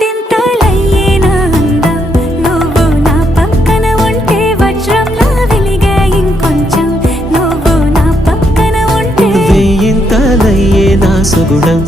వందింతలయ్యేనా అందం నువ్వు నా పక్కన ఉంటే వజ్రంలా వెలిగే ఇంకొంచెం నువ్వు నా పక్కన ఉంటే వేయింతలయ్యేనా సుగుణం